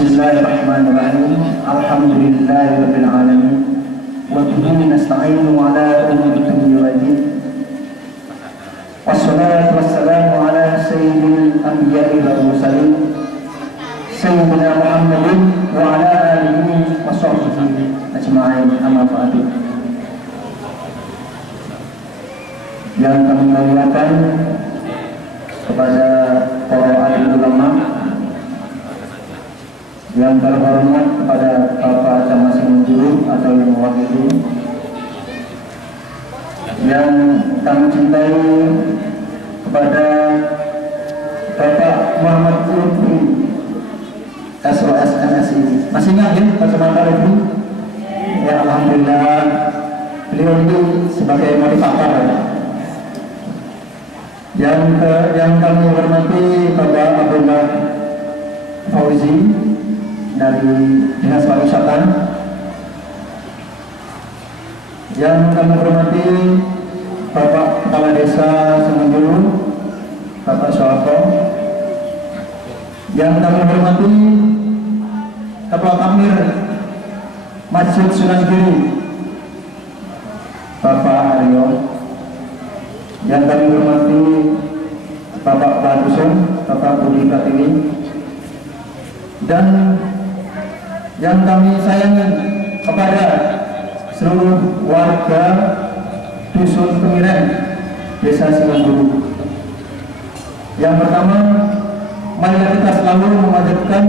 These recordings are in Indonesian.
Bismillahirrahmanirrahim. Alhamdulillahirabbil alamin. Wa bihi nasta'inu ala umuri dunya wad din. Wassalatu wassalamu ala sayyidil anbiya'i wal mursalin sayyidina Muhammadin wa ala alihi wa sahbihi ajma'in. Amma ba'du. Yang kami muliakan kepada para alim ulama, yang terhormat kepada Bapak Camat Simanjurung atau yang mewakili, yang kami cintai kepada Bapak Muhammad Lutfi SOS MSI. Masih ingat ya kacamata Lutfi? Ya, alhamdulillah beliau itu sebagai motivator ya. Yang kami hormati Bapak Abdullah Fauzi dari Dinas Pariwisata, yang kami hormati Bapak Kepala Desa Simanjurung, Bapak Soeharto, yang kami hormati Ketua Takmir Masjid Sunan Giri, Bapak Aryo, yang kami hormati Bapak Badusun, Bapak Budi Pratiwi, dan yang kami sayangi kepada seluruh warga Dusun Kemiren, Desa Simanjurung. Yang pertama, mari kita selalu memanjatkan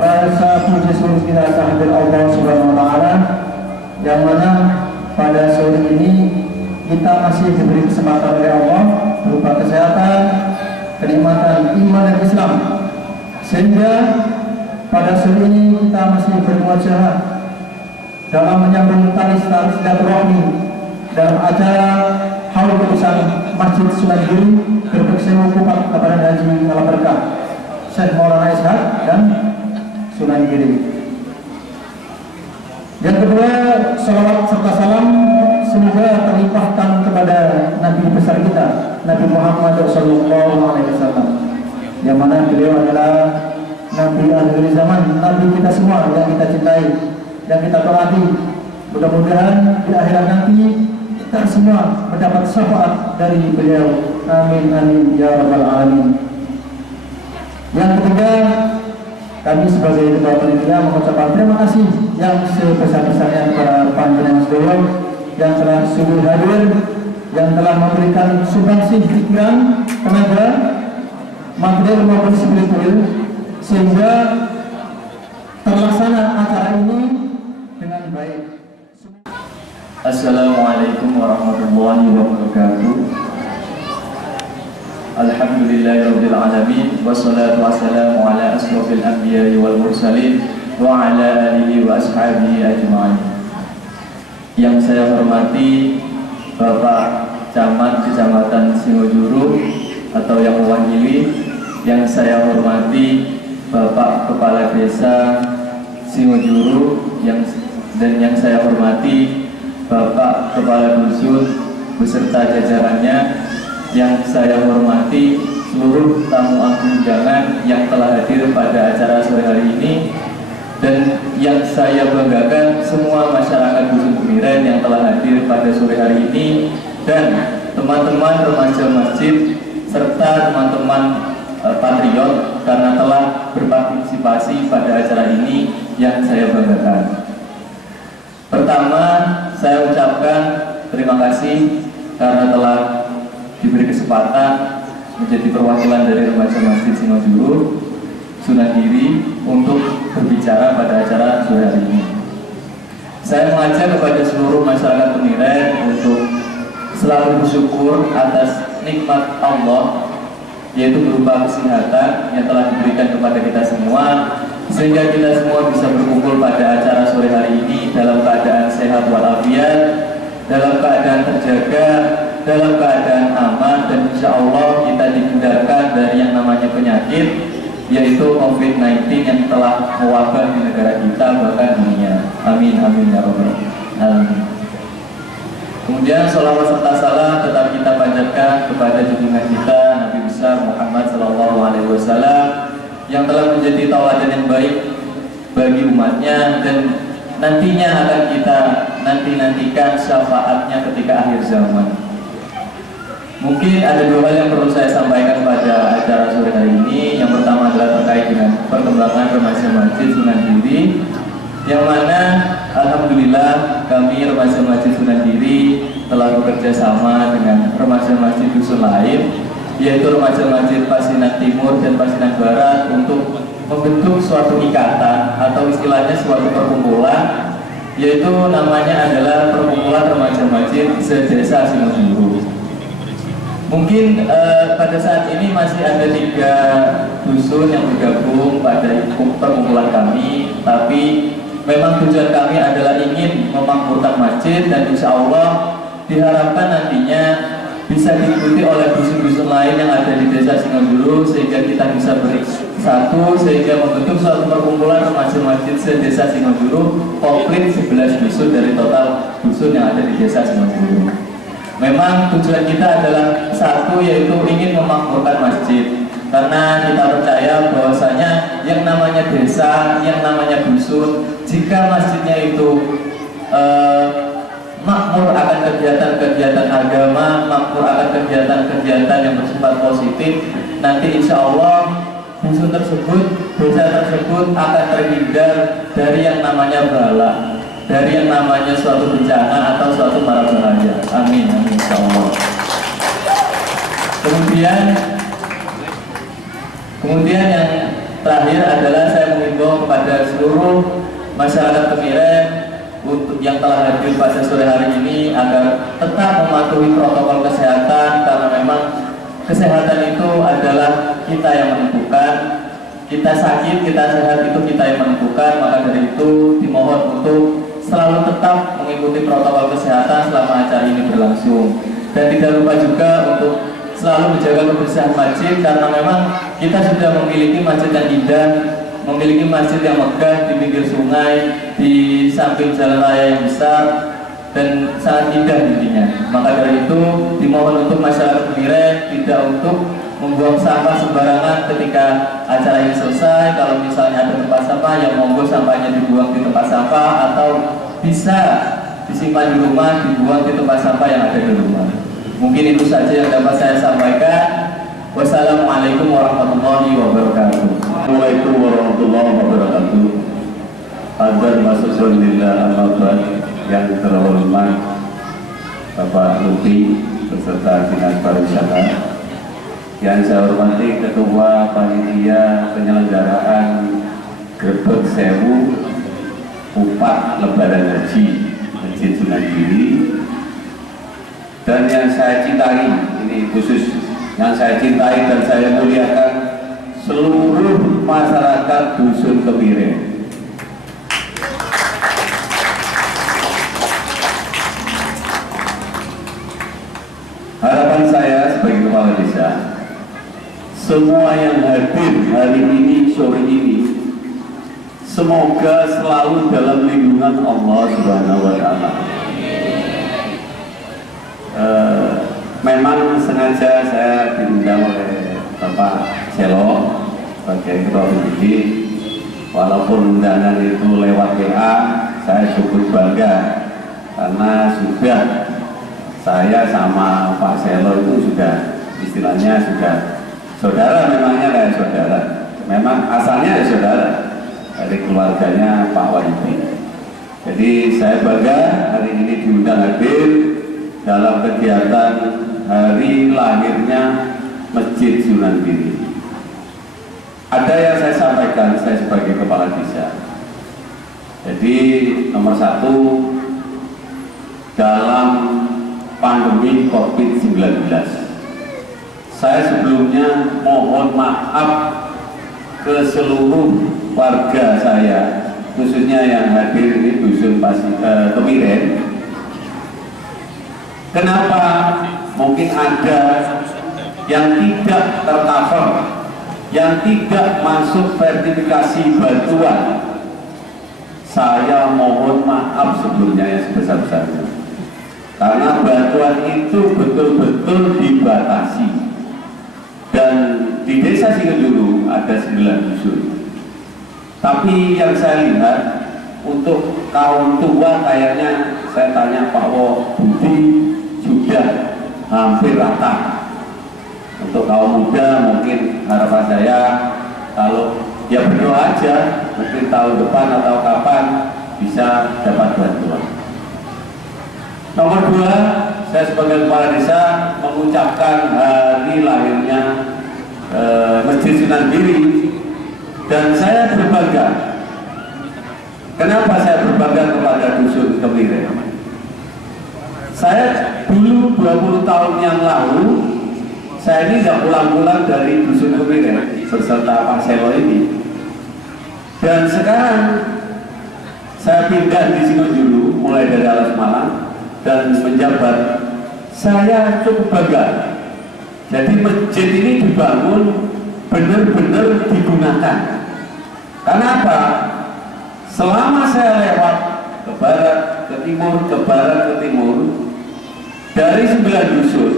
rasa puji syukur kita kehadirat Allah Subhanahu wa taala, yang mana pada sore ini kita masih diberi kesempatan oleh Allah berupa kesehatan, kenikmatan iman dan Islam, sehingga pada sore ini kita masih bermuajah dalam menyambung tali silaturahmi dalam acara haul keputusan Masjid Sunan Giri Gerbek Sewu Kupang Kabaran Haji Malam Berkah Syekh Maulana Ishaq dan Sunan Giri. Yang kedua, salawat serta salam semoga terlimpahkan kepada Nabi besar kita, Nabi Muhammad SAW, yang mana beliau adalah Nabi akhir zaman, Nabi kita semua yang kita cintai, yang kita taati. Mudah-mudahan di akhirat nanti kita semua mendapat syafaat dari beliau. Amin amin ya rabbal alamin. Yang ketiga, kami sebagai ketua panitia mengucapkan terima kasih yang sebesar-besarnya kepada panjenengan sekalian yang telah sungguh hadir, yang telah memberikan sumbangsi pikiran, tenaga, material maupun spiritual, sehingga terlaksana acara ini dengan baik. Assalamualaikum warahmatullahi wabarakatuh. Alhamdulillahirabbil alamin, wassalatu wassalamu ala asrofil anbiya'i wal mursalin wa ala alihi wa ashabihi ajma'in. Yang saya hormati Bapak Camat Kecamatan Singojuru atau yang mewakili, yang saya hormati Bapak Kepala Desa Singojuru, dan yang saya hormati Bapak Kepala Dusun beserta jajarannya, yang saya hormati seluruh tamu undangan yang telah hadir pada acara sore hari ini, dan yang saya banggakan semua masyarakat Dusun Kemiren yang telah hadir pada sore hari ini, dan teman-teman remaja masjid serta teman-teman patriot karena telah berpartisipasi pada acara ini yang saya banggakan. Pertama, saya ucapkan terima kasih karena telah diberi kesempatan menjadi perwakilan dari remaja masjid Simanjurung Sunan Giri untuk berbicara pada acara sore hari ini. Saya mengajak kepada seluruh masyarakat Kemiren untuk selalu bersyukur atas nikmat Allah, yaitu berupa kesehatan yang telah diberikan kepada kita semua, sehingga kita semua bisa berkumpul pada acara sore hari ini dalam keadaan sehat walafiat, dalam keadaan terjaga, dalam keadaan aman, dan insya Allah kita dihindarkan dari yang namanya penyakit, yaitu COVID-19 yang telah mewabah di negara kita bahkan dunia. Amin amin ya rabbal alamin. Kemudian sholawat serta salam tetap kita panjatkan kepada junjungan kita Nabi besar Muhammad SAW, yang telah menjadi tauladan yang baik bagi umatnya, dan nantinya akan kita nantikan syafaatnya ketika akhir zaman. Mungkin ada dua hal yang perlu saya sampaikan pada acara sore hari ini. Yang pertama adalah terkait dengan perkembangan remaja Masjid Sunan Giri, yang mana alhamdulillah kami remaja Masjid Sunan Giri telah bekerja sama dengan remaja masjid dusun lain, yaitu remaja Masjid Pasinan Timur dan Pasinan Barat, untuk membentuk suatu ikatan atau istilahnya suatu perkumpulan, yaitu namanya adalah Perkumpulan Remaja Masjid se-Desa Singojuru. Mungkin pada saat ini masih ada 3 dusun yang bergabung pada perkumpulan kami, tapi memang tujuan kami adalah ingin memakmurkan masjid, dan insya Allah diharapkan nantinya bisa diikuti oleh dusun-dusun lain yang ada di Desa Singojuru, sehingga kita bisa bersatu sehingga membentuk suatu perkumpulan remaja masjid se-Desa Singojuru, komplit 11 dusun dari total dusun yang ada di Desa Singojuru. Memang tujuan kita adalah satu, yaitu ingin memakmurkan masjid, karena kita percaya bahwasanya yang namanya desa, yang namanya dusun, jika masjidnya itu makmur akan kegiatan-kegiatan agama, makmur akan kegiatan-kegiatan yang bersifat positif, nanti insya Allah dusun tersebut, desa tersebut akan terhindar dari yang namanya bala, dari yang namanya suatu bencana atau suatu mara bahaya. Amin, amin, insya Allah. Kemudian yang terakhir adalah saya mengimbau kepada seluruh masyarakat Kemiren untuk yang telah hadir pada sore hari ini agar tetap mematuhi protokol kesehatan, karena memang kesehatan itu adalah kita yang menentukan. Kita sakit, kita sehat, itu kita yang menentukan. Maka dari itu dimohon untuk selalu tetap mengikuti protokol kesehatan selama acara ini berlangsung, dan tidak lupa juga untuk selalu menjaga kebersihan masjid, karena memang kita sudah memiliki masjid yang indah, memiliki masjid yang megah di pinggir sungai, di samping jalan raya yang besar dan sangat indah intinya. Maka dari itu dimohon untuk masyarakat Kemiren tidak untuk membuang sampah sembarangan ketika acara ini selesai. Kalau misalnya ada tempat sampah, yang monggo sampahnya dibuang di tempat sampah, atau bisa disimpan di rumah, dibuang di tempat sampah yang ada di rumah. Mungkin itu saja yang dapat saya sampaikan. Wassalamualaikum warahmatullahi wabarakatuh. Assalamualaikum warahmatullahi wabarakatuh. Azan Rasulullah Al-Mabad yang terhormat Bapak Lutfi beserta Dinas Pariwisata, yang saya hormati Ketua Panitia Penyelenggaraan Grebeg Sewu Upat Lebaran Haji Masjid Sunan Giri, dan yang saya cintai, ini khusus yang saya cintai dan saya muliakan, seluruh masyarakat Dusun Kemiren. Harapan saya sebagai kepala desa, semua yang hadir hari ini, sore ini, semoga selalu dalam lindungan Allah Subhanahu wa Ta'ala. Memang sengaja saya diundang oleh Bapak Selo sebagai Ketua BPD, walaupun undangan itu lewat WA, saya cukup bangga karena sudah saya sama Pak Selo itu sudah istilahnya sudah saudara, memangnya kayak saudara, memang asalnya ya saudara dari keluarganya Pak Wahidi. Jadi saya bangga hari ini diundang hadir dalam kegiatan hari lahirnya Masjid Sunan Giri. Ada yang saya sampaikan, saya sebagai kepala desa. Jadi nomor 1, dalam pandemi COVID-19, saya sebelumnya mohon maaf ke seluruh warga saya, khususnya yang hadir ini Dusun Kemiren. Kenapa mungkin ada yang tidak tercover, yang tidak masuk sertifikasi bantuan? Saya mohon maaf sebelumnya yang sebesar-besarnya, karena bantuan itu betul-betul dibatasi dan di desa Singojuru ada 9 dusun. Tapi yang saya lihat untuk kaum tua kayaknya saya tanya Pak Wo Budi sudah hampir rata. Untuk kaum muda mungkin harapan saya kalau ya berdoa aja, mungkin tahun depan atau kapan bisa dapat bantuan. Nomor 2, saya sebagai kepala desa mengucapkan hari lahirnya Masjid Sunan Giri, dan saya berbangga. Kenapa saya berbangga kepada dusun Kemiren? Saya dulu 20 tahun yang lalu, saya ini nggak pulang-pulang dari dusun Kemiren beserta Pak Selo ini. Dan sekarang saya pindah di Singojuru mulai dari Alas Malang dan menjabat, saya cukup bangga. Jadi masjid ini dibangun benar-benar digunakan. Karena apa? Selama saya lewat ke barat, ke timur, ke barat, ke timur, dari 9 dusun,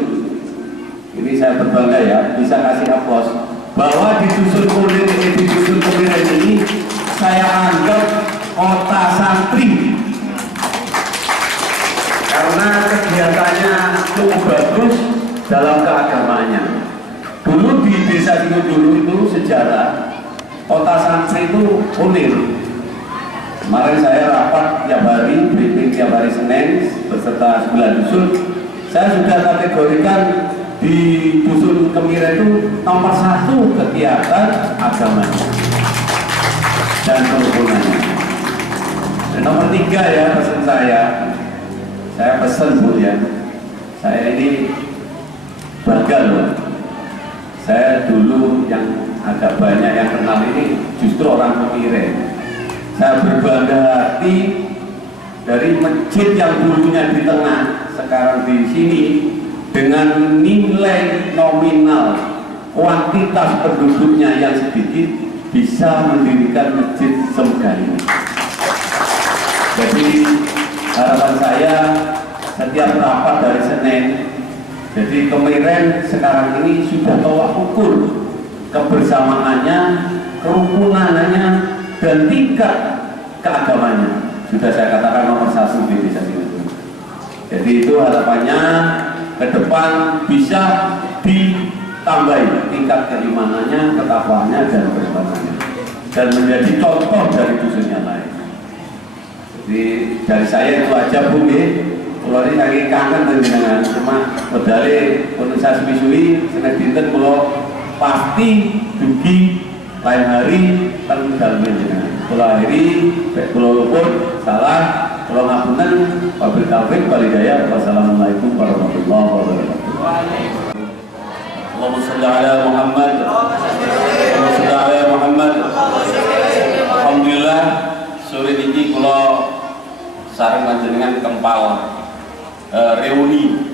ini saya berbangga ya, bisa kasih aplaus, bahwa di dusun Kulir ini, di dusun Kulir ini, saya anggap kota santri. Karena kegiatannya cukup bagus dalam keagamaannya. Dulu di desa Singojuru itu sejarah kota santri itu unik. Kemarin saya rapat tiap hari, briefing tiap hari Senin beserta 9 dusun. Saya sudah kategorikan di dusun Kemiren itu nomor 1 kegiatan agamanya dan kerukunannya. Dan nomor 3 ya pesan saya pesan Bu ya, saya ini bangga loh. Saya dulu yang agak banyak yang kenal ini justru orang Kemiren. Saya berbangga hati dari masjid yang dulunya di tengah, sekarang di sini dengan nilai nominal kuantitas penduduknya yang sedikit bisa mendirikan masjid semegah ini. Jadi harapan saya setiap rapat dari Senin, jadi Kemiren sekarang ini sudah tolak ukur kebersamaannya, kerukunannya, dan tingkat keagamannya. Sudah saya katakan nomor 1 di desa Singojuru. Jadi itu harapannya ke depan bisa ditambahi tingkat keimanannya, ketakwaannya, dan kebersamaan, dan menjadi contoh dari dusun yang lain. Jadi dari saya itu aja Bu, kalau ini lagi kangen dengan cuma medali untuk saya semisui Senin dinten kalau pasti dugi lain hari kan dalam jenengan. Kalau akhiri kalau pun salah, kalau ngapunten wabil taufiq wal hidayah. Wassalamualaikum warahmatullahi wabarakatuh. Allahumma shalli ala Muhammad. Allahumma shalli ala Muhammad. Alhamdulillah sore ini kalau sareng panjenengan kempal reuni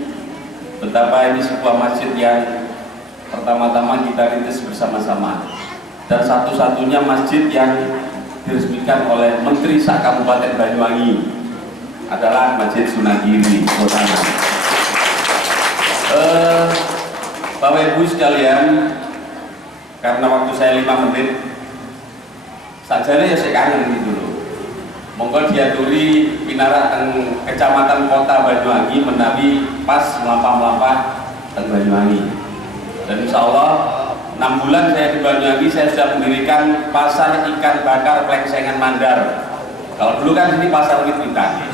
betapa ini sebuah masjid yang pertama-tama kita rintis bersama-sama, dan satu-satunya masjid yang diresmikan oleh Menteri sak Kabupaten Banyuwangi adalah Masjid Sunan Giri Kota. Bapak Ibu sekalian, karena waktu saya 5 menit sajane ya saya kangen gitu loh. Monggo diaturi pinarak teng Kecamatan Kota Banyuwangi menawi pas melampah-melampah teng Banyuwangi. Dan insya Allah 6 bulan saya di Banyuwangi, saya sudah mendirikan pasar ikan bakar Plengsengan Mandar. Kalau dulu kan ini pasar wit-witan.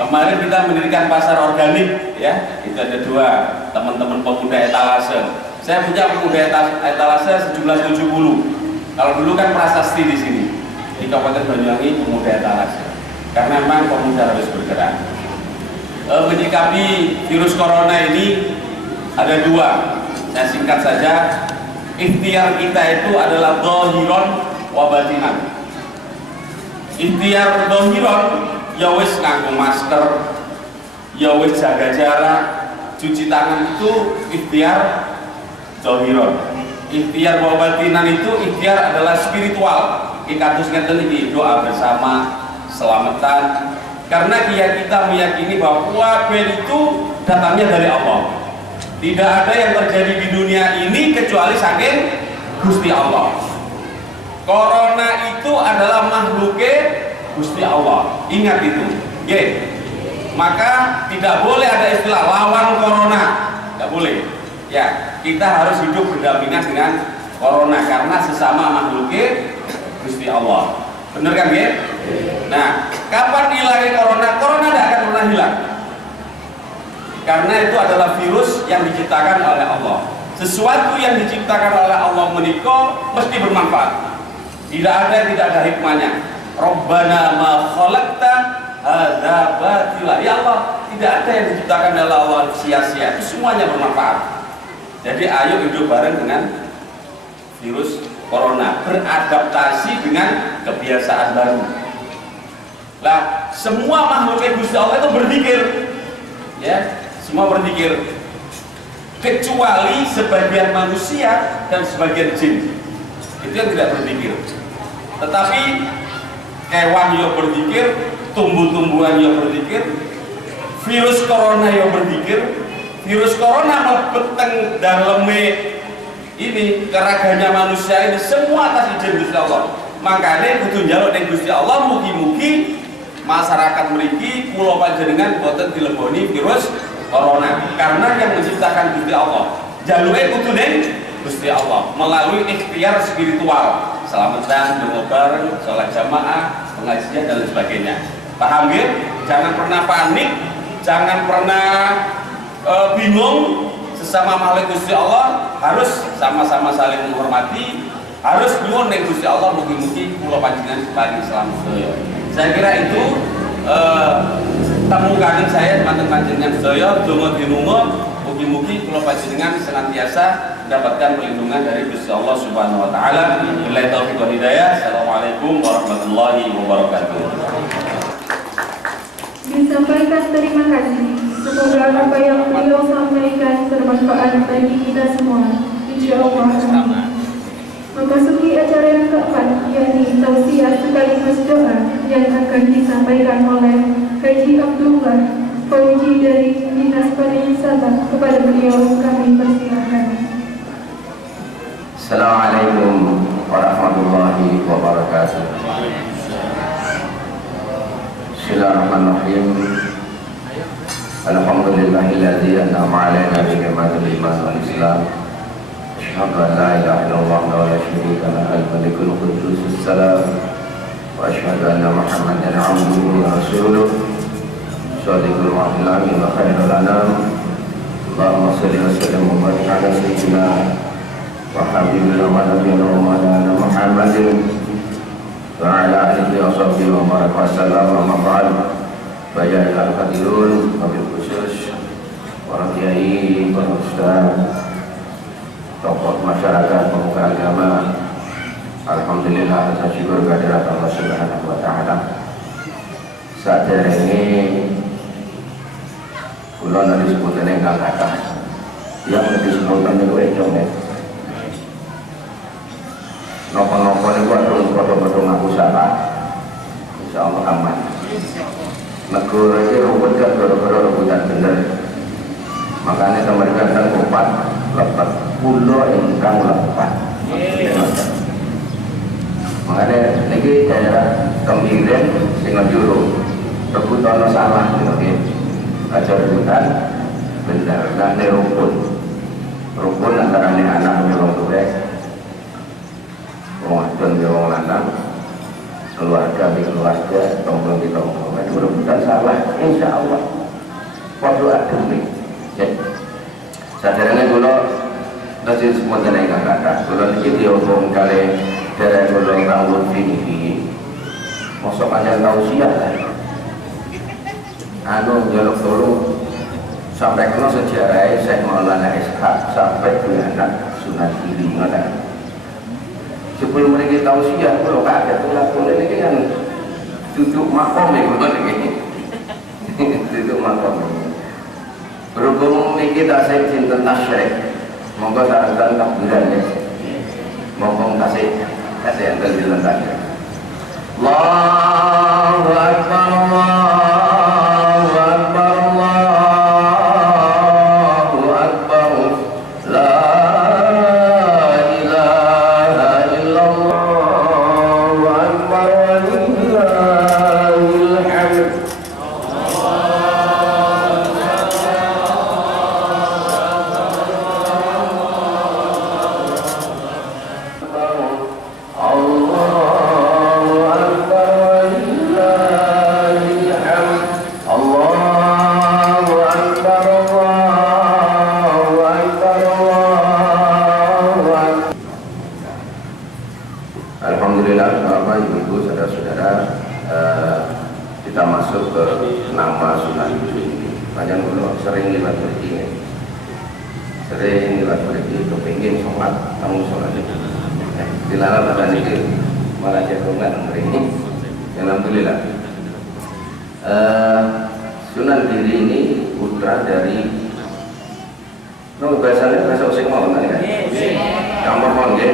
Kemarin kita mendirikan pasar organik, ya. Itu ada 2 teman-teman pemuda etalase. Saya punya pemuda etalase sejumlah 70. Kalau dulu kan prasasti di sini di Kabupaten Banyuwangi pemuda etalase. Karena memang pemuda harus bergerak. Menyikapi virus corona ini ada 2. Saya singkat saja. Ikhtiar kita itu adalah dhahiron wa batinan. Ikhtiar dhahiron ya wis nganggo masker, ya wis jaga jarak, cuci tangan, itu ikhtiar dhahiron. Ikhtiar wa batinan itu ikhtiar adalah spiritual. Ikatus ngeten iki doa bersama, selamatan. Karena kita meyakini bahwa kabeh itu datangnya dari Allah. Tidak ada yang terjadi di dunia ini kecuali saking Gusti Allah. Corona itu adalah makhluknya Gusti Allah. Ingat itu. Oke. Maka tidak boleh ada istilah lawan corona. Tidak boleh. Ya, kita harus hidup berdampingan dengan corona karena sesama makhluknya Gusti Allah. Bener kan, ya? Nah, kapan hilangnya corona? Corona tidak akan pernah hilang. Karena itu adalah virus yang diciptakan oleh Allah. Sesuatu yang diciptakan oleh Allah menikah mesti bermanfaat. Tidak ada hikmahnya. Rabbana ma khalaqta hadza batila. Ya Allah, tidak ada yang diciptakan oleh Allah sia-sia. Itu semuanya bermanfaat. Jadi ayo hidup bareng dengan virus corona, beradaptasi dengan kebiasaan baru. Lah, semua makhluk Gusti Allah itu berzikir. Ya, semua berzikir. Kecuali sebagian manusia dan sebagian jin. Itu yang tidak berzikir. Tetapi hewan yang berzikir, tumbuh-tumbuhan yang berzikir, virus corona yang berzikir. Virus corona mebeteng daleme ini keraganya manusia ini semua atas izin Gusti Allah. Makanya kudu njaluk ning Gusti Allah mugi-mugi masyarakat mriki kula panjenengan boten dileboni virus corona karena yang menciptakan Gusti Allah. Jaluke kudu ning Gusti Allah melalui ikhtiar spiritual, selamatan, doa bareng, sholat jamaah, pengajian dan sebagainya. Paham ya? Jangan pernah panik, jangan pernah bingung. Sesama makhluk Gusti Allah harus sama-sama saling menghormati, harus nyuwun ning Gusti Allah mugi-mugi kula panjenengan paring selamat sedaya. Saya kira itu tamu kangen saya teman-teman panjenengan sedaya, donga dinunga mugi-mugi kula panjenengan senantiasa mendapatkan perlindungan dari Gusti Allah Subhanahu wa taala. Billahi taufiq wal hidayah. Assalamualaikum warahmatullahi wabarakatuh. Disampaikan terima kasih. Semoga apa yang beliau sampaikan bermanfaat bagi kita semua. Insyaallah. Memasuki acara yang keempat, yakni tausiah sekaligus doa yang akan disampaikan oleh Haji Abdullah Fauji dari Dinas Pariwisata. Kepada beliau kami persilakan. Assalamualaikum warahmatullahi wabarakatuh. Bismillahirrahmanirrahim. Alhamdulillahilladzi an'ama 'alaina bi ni'matil iman wal islam. Asyhadu an la ilaha illallah wa la syarika lahu al-malikul quddus salam. Wa asyhadu anna Muhammadan 'abduhu wa rasuluh. Shadiqul wa'dil amin wa khairul anam. Allahumma shalli wa sallim wa barik 'ala sayyidina wa habibina wa nabiyina wa maulana Muhammadin wa ala alihi wa sahbihi wa baraka wa sallam wa ba'd. Bayan al-hadirun, wabil khusus, para kiai, para ustaz, tokoh masyarakat, pemuka agama. Alhamdulillah, atas syukur kehadirat Allah Subhanahu wa taala. Saat ini kula nang disebutane ingkang kathah. Yang disebutane kuwi jone. Napa-napa niku atur padha-padha ngaku salah. Insyaallah aman. Negara ini rumput kan gara-gara rebutan bener. Makanya mereka kan lepat pulau ingkang lepat. Makanya ini daerah Kemiren dengan juru rebutan salah gitu. Aja rebutan bener. Nah ini rumput antara ini anak orang tua, orang adon orang lanang, keluarga di keluarga, tongkrong di tongkrong. Mudah-mudahan salah, insya Allah. Waktu ademi. Sadarnya kalau nasi semua jenis kata, kalau ini diomong kali dari kalau rambut ini, masuk aja tahu siap lah. Anu jaluk tolong sampai kena sejarah saya Maulana Ishaq sampai ke anak Sunan Giri ngada. Sebelum mereka tahu siap, kalau kaget tuh ini kan duduk makom ya duduk makom. Berhubung ini kita saya cinta tasyrik, monggo sarankan takbiran ya, monggo kasih yang terbilang tadi. Allahu Akbar, Allahu Akbar, Allahu Akbar, Alhamdulillah, Bapak Ibu, saudara-saudara, kita masuk ke nama Sunan ini. Banyak dulu sering lewat berdiri, sering lewat berdiri, kepingin sholat, kamu sholat itu. Dilarang pada itu malah jagongan ini. Alhamdulillah. Sunan Giri ini putra dari, bahasanya bahasa usik mau kan ya? Campur mon ya.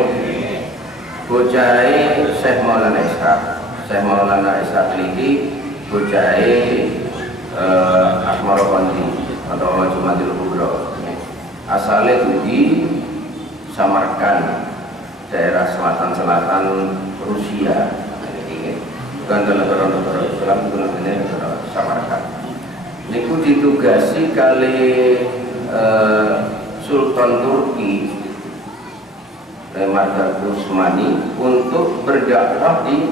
Bocai Syekh Maulana Ishaq. Syekh Maulana Ishaq ini bocai Asmara Kondi atau Jumadil Kubro. Asalnya itu di Samarkand, daerah selatan-selatan Rusia. Bukan negara-negara Islam, itu namanya negara Samarkand. Ini ditugasi kali Sultan Turki Marga Usmani untuk berdakwah di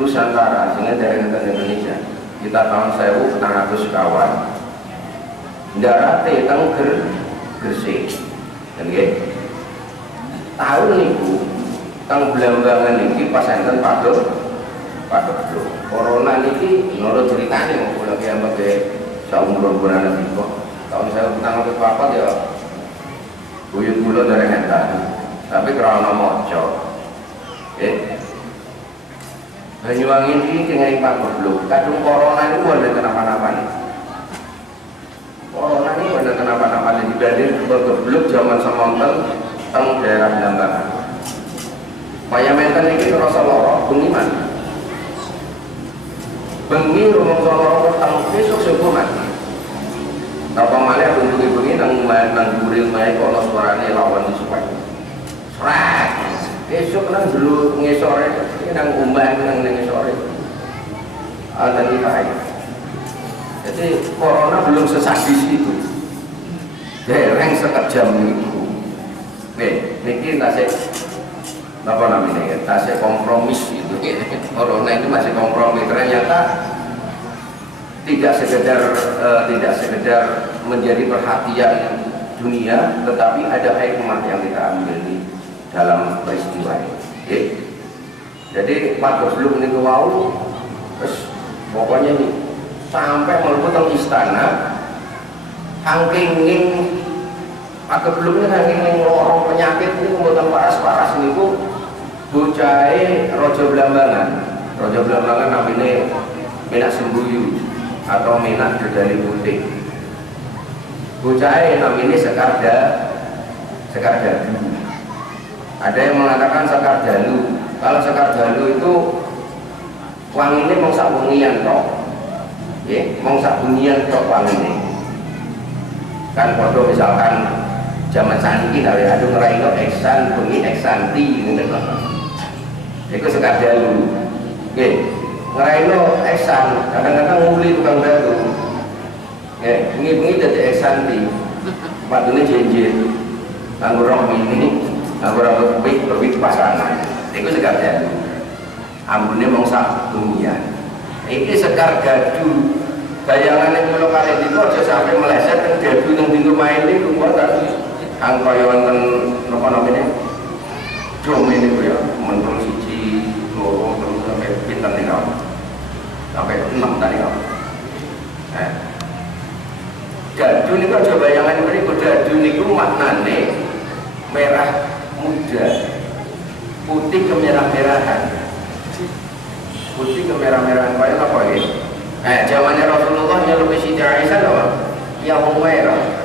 Nusantara, sehingga dari negara Indonesia kita tahun 1600 kawan darat tentang Gresik dan tahun itu tang Belambangan ini pas enten Padok corona ini menurut ceritanya mau lagi ambek saumur-umuran itu tahun 1600 papat ya buyut gula dari hentan. Tapi kerana moco, Banyuwangi ini tinggal Pak Goblok. Kadung corona ini boleh kenapa-napa nih. Corona ini boleh kenapa-napa nih. Dibanding Pak Goblok zaman semonten teng daerah Belambangan. Payamenten ini terasa lorok, bengi mana? Bengi rumah lorok teng besok sebulan. Napa malah bengi-bengi nang guril mae kono suarane lawan disupai. Rat, besok nang dulu ngesore, nang umbah nang ngesore. Ada kita. Jadi corona belum sesadis itu. Dereng sekejam itu. Niki tasik apa namanya? Tasik kompromis itu. Corona itu masih kompromi. Ternyata tidak sekedar menjadi perhatian dunia, tetapi ada hikmah yang kita ambil di dalam peristiwa ini. Jadi Pak Goblok ini mau terus pokoknya nih sampai melebut ke istana hangking Pak Goblok ini hangking lorong penyakit ini kemudian paras-paras ini ku bocai Rojo Belambangan namanya Menak Sembuyu atau Menak Dedali Putih. Bocai namanya Sekar Dalu. Ada yang mengatakan Sekar Dalu. Kalau Sekar Dalu itu wanginya mau sak bungian tok, mau sak bungian tok wanginya. Kan foto misalkan zaman saniki dari adu ngeraino eksan bungi eksanti gitu. Itu Sekar Dalu. Ngeraino eksan kadang-kadang nguli tukang dadu. Bengi-bengi jadi eksanti. Padune jenjer. Kanggo rok ini Agora berbit pasangan, itu Sekar Dalu. Ambune mong sak bunyian. Iki Sekar Gadu. Bayangannya kalau kalian itu aja sampai meleset dan gadu yang pintu main ini kumpulan tadi. Angkaya wonten napa namanya? Dom ini ya, mentul siji, loro, terus sampai pinten nih kamu. Sampai 6 tadi kamu. Gadu ini aja bayangan ini gadu ini maknane merah muda, putih kemerah-merahan, kayak apa ya? Zamannya Rasulullah nyelupi Siti Aisyah apa? Yang merah,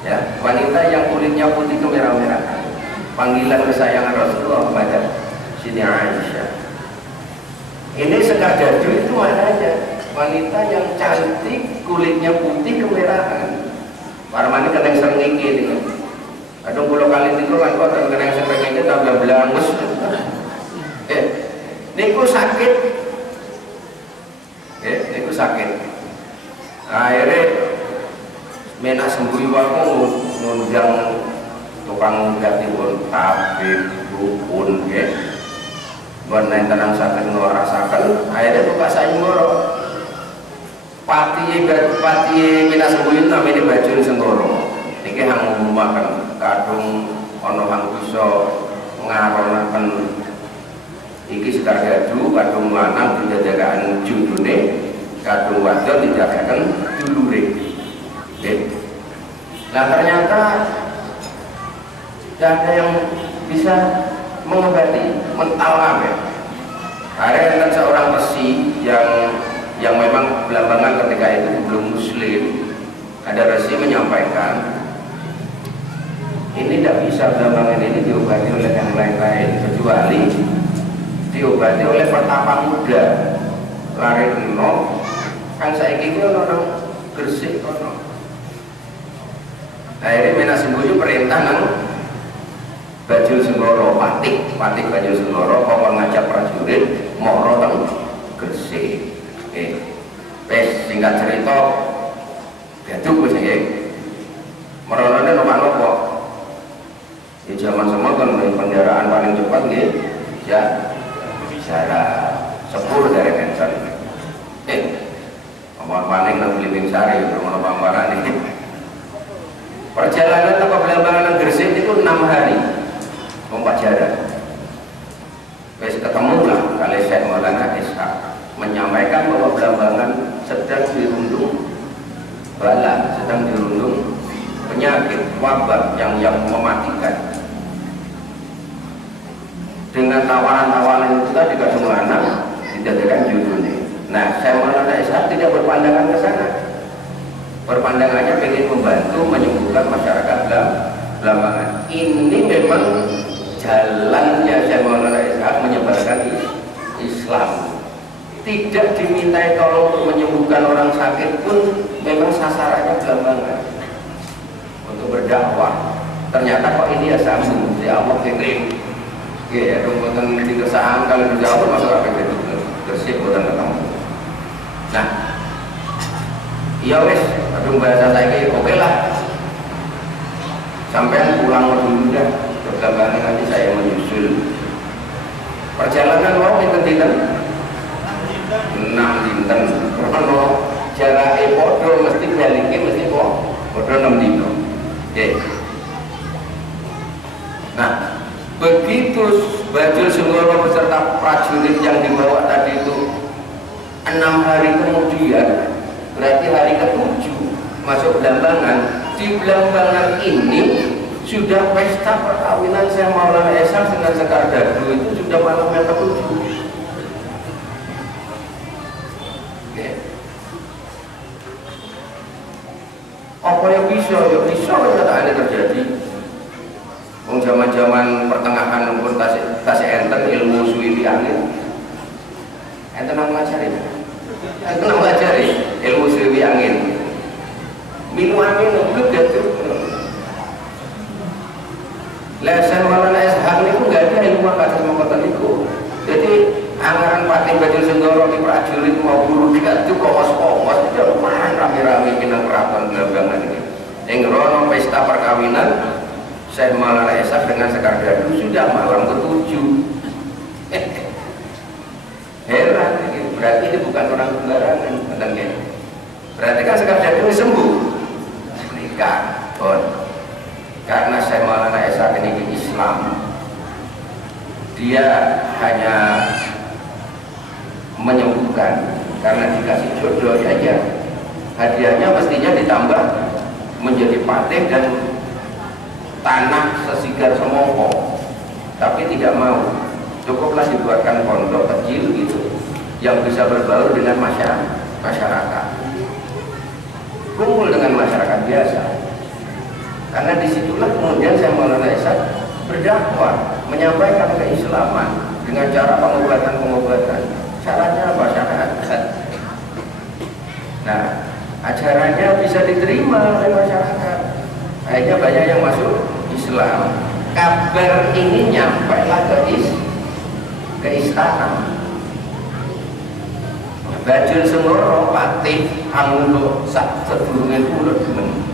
ya, wanita yang kulitnya putih kemerah-merahan. Panggilan kesayangan Rasulullah pada Siti Aisyah. Ini Sekar Dadu itu maknanya wanita yang cantik, kulitnya putih kemerahan. Parmani kadang sering ngiki dengan. Kadang pulau kali itu kan kok kadang sering ngiki tambah belangus. Niku sakit. Niku sakit. Akhirnya Menak Sembuyu wae ngundang tukang ganti pun tabib dukun nggih. Bon nenten nang saged ngrasaken akhirnya buka sayembara. Pati Menak Sembuyu namanya Bajul Senggoro. Niki hang ngumumaken kadung ana hang bisa ngaronaken Iki Sekar Gadu kadung lanang dijagakan judune, kadung wadon dijagakan dulure. Nah ternyata tidak ada yang bisa mengobati mental ya. Ada seorang resi yang memang belambangan ketika itu belum muslim. Ada resi menyampaikan, ini tidak bisa belambangan ini diobati oleh yang lain-lain kecuali diobati oleh pertapa muda lari nol kan saya kira orang Gresik kono. Akhirnya Menak Semboyo perintah nang Bajul Senggoro Patih Bajul Senggoro kok ngajak prajurit moro teng Gresik. Wes singkat cerita Gadu wis nggih. Meronone numpak nopo? Di zaman semua kan kendaraan paling cepat nggih ya bicara 10 dari Kencan. Omong paling nang Blimbing Sari rumah pambaran ini. Perjalanan ke Belambangan Gresik itu 6 hari. Ompak jarak. Wis ketemu lah kali Syekh Maulana Ishaq menyampaikan bahwa Belambangan sedang dirundung bala, sedang dirundung penyakit wabah yang mematikan. Dengan tawaran-tawaran itu tadi kadung lanang dijadikan judulnya. Nah, saya Maulana Ishaq tidak berpandangan ke sana. Berpandangannya ingin membantu menyembuhkan masyarakat Belambangan. Ini memang jalannya saya Maulana Ishaq menyebarkan Islam. Tidak dimintai tolong untuk menyembuhkan orang sakit pun memang sasarannya Belambangan untuk berdakwah. Ternyata kok ini ya sambung di Allah kirim. Ya, rumputan di kesaan kalau di Jawa masuk apa itu Gresik bukan ketemu. Nah, iya wes, aduh bahasa saya oke lah. Sampai pulang dulu dah. Belambangan nanti saya menyusul. Perjalanan mau itu dinten 6 dinten. Kalau jarak podo mesti balikin mesti podo 6 dinten. Oke. Nah, begitu Bajul Senggoro beserta prajurit yang dibawa tadi itu 6 hari kemudian, berarti hari ke-7 masuk Belambangan. Di Belambangan ini sudah pesta perkawinan Syekh Maulana Ishaq dengan Sekar Gadu itu sudah malam yang ke-7. Apa yang bisa? Ya bisa kenyataannya terjadi. Zaman-zaman pertengahan pun tasik enten ilmu suwi angin. Enten nang ngajari. Enten nang ngajari ilmu suwi angin. Minum angin ngebut gitu. Lah Syekh Maulana Ishaq niku enggak ada ilmu kados mongkon niku. Jadi anggaran Patih Bajul Senggoro di prajurit mau buru itu kos-kos itu lumayan rame-rame pinang keraton Belambangan ini. Yang rono pesta perkawinan Syekh Maulana Ishaq dengan Sekar Gadu sudah malam ke-7. Heran, berarti ini bukan orang sembarangan, katanya. Berarti kan Sekar Gadu sembuh, nikah, karena Syekh Maulana Ishaq ini Islam. Dia hanya menyembuhkan karena dikasih jodoh aja. Hadiahnya mestinya ditambah menjadi patih dan tanah sesigar semongko, tapi tidak mau. Cukuplah dibuatkan pondok kecil gitu yang bisa berbaur dengan masyarakat, kumpul dengan masyarakat biasa. Karena disitulah kemudian Syekh Maulana Ishaq berdakwah, menyampaikan keislaman dengan cara pengobatan. Caranya masyarakat. Nah, ajarannya bisa diterima oleh masyarakat. Akhirnya banyak yang masuk Islam. Kabar ini nyampe lah ke istana. Bajul Senggoro Patih Amulo sak sedurunge kula demen.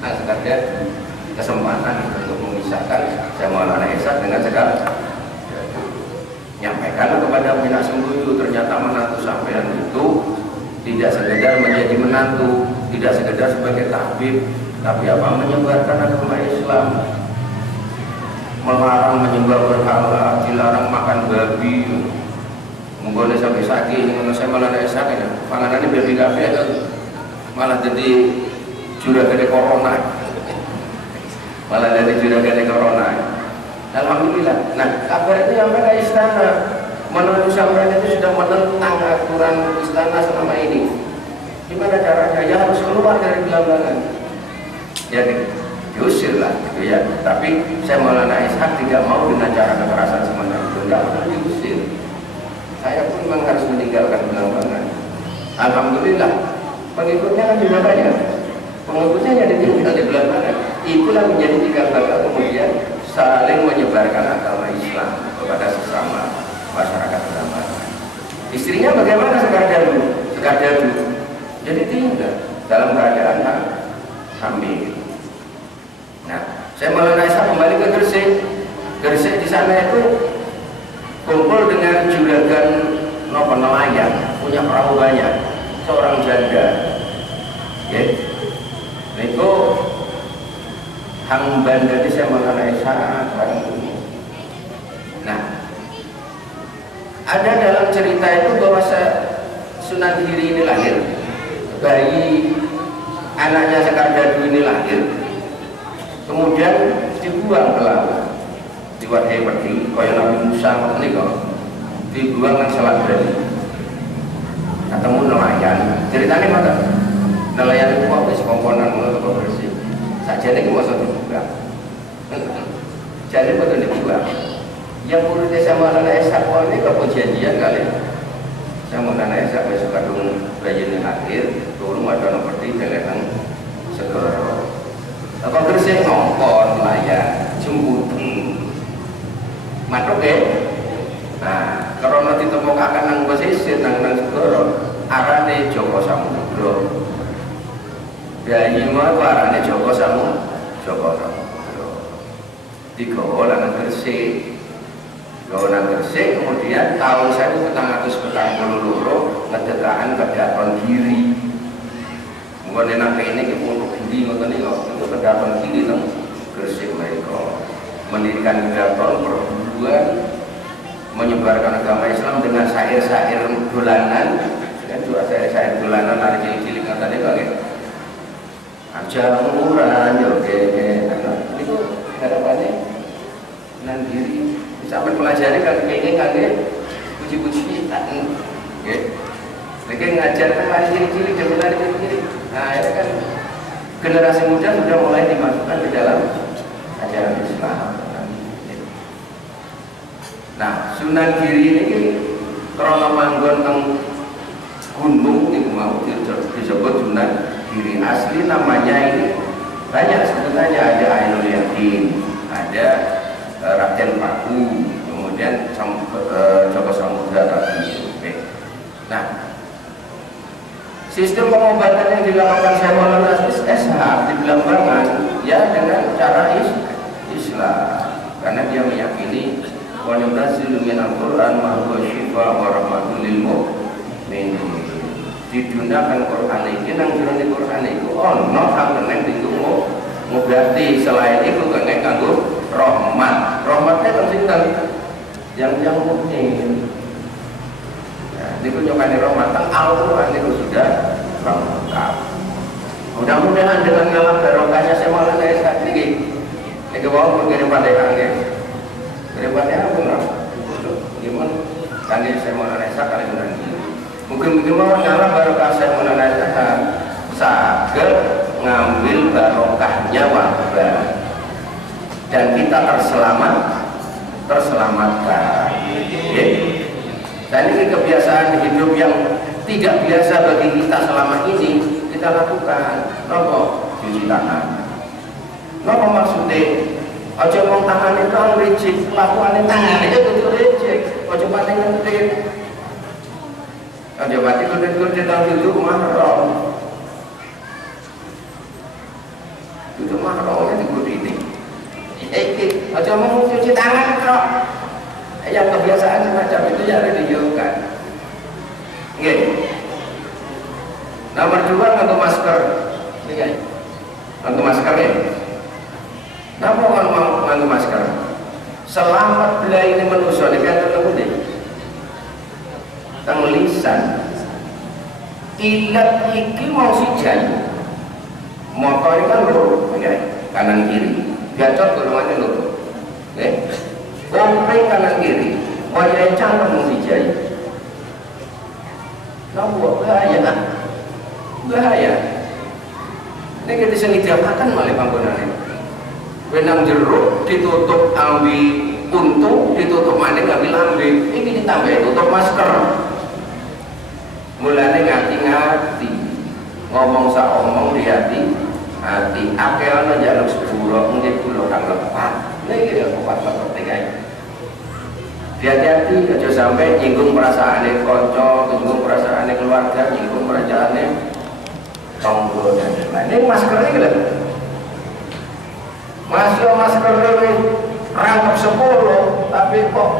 Nah, sekadar kesempatan untuk memisahkan Syekh Maulana Ishaq dengan Sekar. Nyampaikan kepada Menak Semboyo, ternyata menantu sampean itu tidak sekedar menjadi menantu, tidak sekedar sebagai tabib, tapi apa menyebarkan agama Islam, melarang menyembah berhala, dilarang makan babi. Mungkin sampai sakit, saya malah ada sakit. Panganannya babi kafe malah jadi juragan corona. Malah jadi juragan corona. Alhamdulillah. Nah, kabar itu sampai ke istana. Menurut sampai itu sudah menentang aturan istana selama ini. Gimana caranya? Ya harus keluar dari gelambangan. Ya diusir lah, gitu ya. Tapi saya Maulana Ishak tidak mau dengan cara kekerasan semacam itu. Tidak perlu diusir. Saya pun memang harus meninggalkan gelambangan. Alhamdulillah, pengikutnya kan juga banyak. Pengikutnya yang ditinggal di gelambangan. Itulah menjadi cikal bakal kemudian saling menyebarkan agama Islam kepada sesama masyarakat gelambangan. Istrinya bagaimana sekadar jadi tinggal dalam keadaan hamil. Nah, saya Maulana Ishak kembali ke Gresik. Gresik di sana itu kumpul dengan juragan nelayan, punya perahu banyak, seorang janda. Ya, itu hang bandar di saya Maulana Ishak barang ini. Nah, ada dalam cerita itu bahwa Sunan Giri ini lahir, bayi anaknya Sekar Dadu ini lahir, kemudian dibuang ke laut, diwadahi pergi, kaya Nabi Musa ini kok dibuang ke Selat Bali, ketemu nelayan. Ceritanya mana? Nelayan itu apa sih komponen mulai ke bersih, saja ini masa dibuang, jadi betul dibuang. Yang muridnya sama Maulana Ishak ini keperjanjian kali. Sama Maulana Ishak besok kadung bayi ini akhir, turun ada nomor 3 datang segera. Apa Gresik ngongkon nelayan, jemputan, matuk ya. Nah, karena ditemukan nang pesisir nang segera, arane Joko Samudra. Bayi mau arane Joko Samudra. Digawa nang Gresik. Gawanan Gresik, kemudian tahun 1942 ngedekaan Kedaton Giri. Mungkin enak ini untuk Giri ngoten iki itu Kedaton Giri nang Gresik mereka mendirikan Kedaton perguruan menyebarkan agama Islam dengan syair-syair dolanan. Kan juga syair-syair dolanan dari cilik-cilik ngoten iki kok. Aja murah yo kene. Itu harapannya nang Giri sampai pelajari kan kayaknya kagak puji-puji tak lagi ngajar kan lari cilik-cilik dan lari cilik-cilik. Nah itu kan generasi muda sudah mulai dimasukkan ke dalam ajaran Islam. Nah Sunan Giri ini karena manggon teng gunung itu mau disebut Sunan Giri. Asli namanya ini banyak sebenarnya, ada Ainul Yakin, ada Raden Paku, kemudian Joko Samudra tadi. Nah, sistem pengobatan yang dilakukan saya Maulana Ishak di Belambangan ya dengan cara Islam, karena dia meyakini wa yunazzilu minal Qur'an ma huwa shifaa wa rahmatul lil mu'minin. Digunakan Quran ini nang jroning Quran iku ana kang ditunggu ngobati, selain itu kene kanggo rahmat. Rahmatnya kan sinten? Yang mukmin. Nah, niku nyokane rahmat teng Al-Qur'an itu sudah lengkap. Mudah-mudahan dengan ngalam barokahnya saya Maulana Ishak iki. Nek wau mungkin Fatihah nggih. Fatihah pun gimana? Kali saya Maulana Ishak kali nanti. Mungkin mau ngalam barokah saya Maulana Ishak saged ngambil barokahnya wabah dan kita terselamatkan. Dan ini kebiasaan hidup yang tidak biasa bagi kita selama ini kita lakukan. Nopo cuci tangan. Nopo maksudnya? Ojo ngomong tangan itu ang licik, lakukan tangan itu tuh licik. Ojo pating ngentit. Ojo pating ngentit tangan itu mahram. Itu mahramnya diikuti ini. Ojo ngomong cuci tangan kok. Yang kebiasaan semacam itu ya didiukan. Nggih. Nomor 2 nganggo masker. Nggih. Nganggo masker ya. Napa mau nganggo masker? selamat bila ini manusia ini kan ketemu tang lisan ilat iki mau sijai motor kan loro kanan kiri gacor golongannya loro kompeng kanan kiri wajah cangkem mau sijai nampak bahaya ini kita sini diapakan malah panggunannya benang jeruk ditutup ambil untung ditutup maning ambil ambil ini ditambah tutup masker mulanya ngati-ngati ngomong saomong di hati akhirnya jaluk sepuluh mungkin puluh orang lepat ini dia kuat seperti kayak hati-hati aja sampai nyinggung perasaan konco, nyinggung perasaan keluarga, nyinggung perasaan tonggo dan lain-lain. Ini masker ini kan? Masih masker ini rangkap 10, tapi kok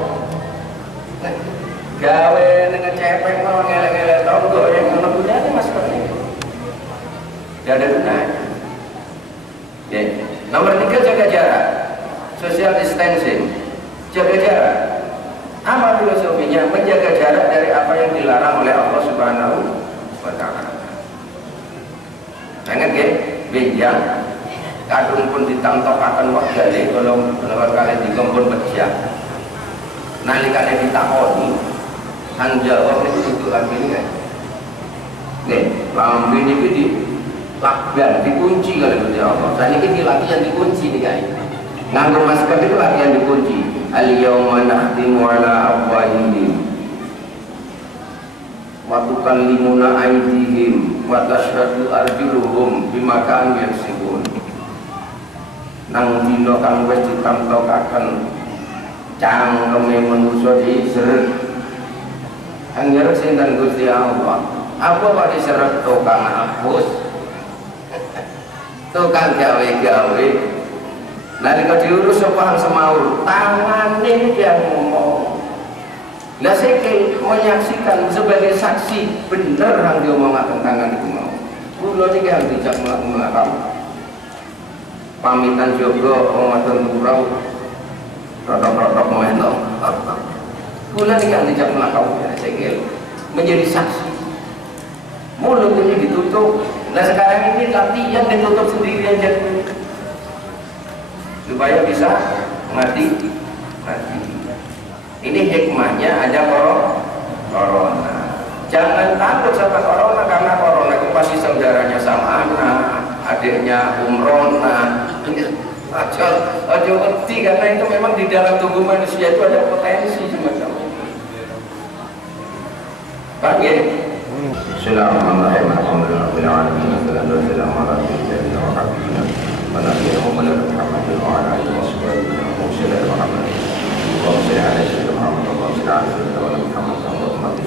gawe dengan cepeng mau ngelek-ngelek tonggo yang mana gunanya masker ini? Tidak ada gunanya. Ya. Nomor 3 jaga jarak, social distancing, jaga jarak. Apa filosofinya? Menjaga jarak dari apa yang dilarang oleh Allah Subhanahu wa Ta'ala. Ingat ya, benjang kadung pun ditangtokaken wak gale kalau kalian dikompon pecah. Nalikane ditakoni, han jawab itu lambene kan. Nggih, lambene iki di lakban dikunci kalau Gusti Allah. Saniki latihan dikunci nih guys. Nganggo masker itu latihan dikunci. Al-yawma nakhtimu ala afwahihim wa tukallimuna aydihim wa tashhadu arjuluhum bima kanu yaksibun. Nang dina kang wis ditamtokaken cangkeme manusa diseret. Angger sinten Gusti Allah. Apa kok diseret tukang hapus? Tukang gawe-gawe. Nalika diurus sopahang semaur, tangan ini yang ngomong. Nah saya menyaksikan sebagai saksi benar yang diomongkan tangan itu mau. Kulo ini yang dijak melakukan pamitan juga penguatan turau, rotok-rotok mentok. Kulo ini yang dijak melakukan saya menjadi saksi. Mulut ini ditutup. Nah sekarang ini latihan ditutup sendiri aja. Supaya bisa mati. Ini hikmahnya ada corona. Jangan takut sama corona karena corona itu pasti saudaranya sama anak, adiknya umrona. Aja ngerti karena itu memang di dalam tubuh manusia itu ada potensi semacam itu. Paham ya? Bismillahirrahmanirrahim. Alhamdulillahirabbil alamin. Wassalamu ala sayyidina wa habibina wa nabiyina Muhammadin wa ala alihi wa sahbihi wa sallam. Allahumma shalli ala sayyidina Muhammad wa ala ali sayyidina Muhammad wa ala ali sayyidina Muhammad.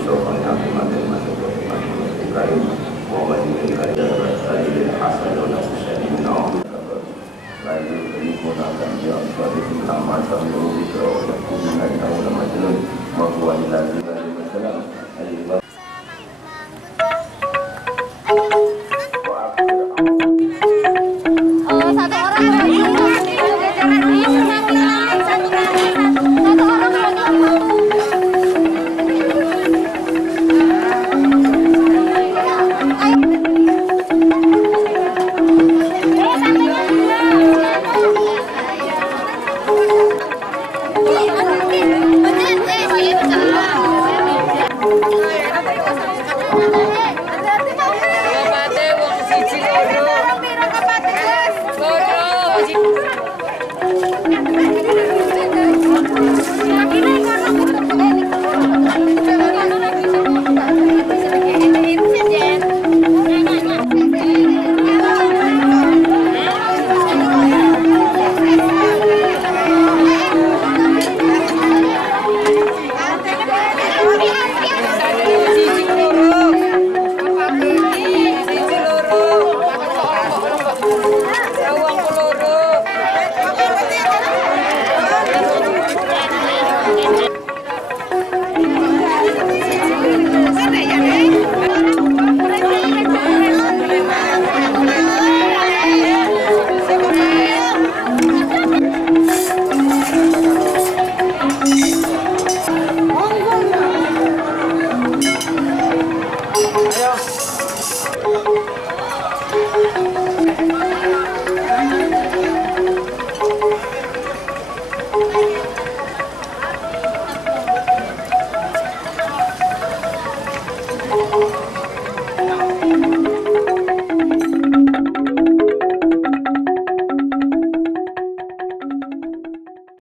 Thank you.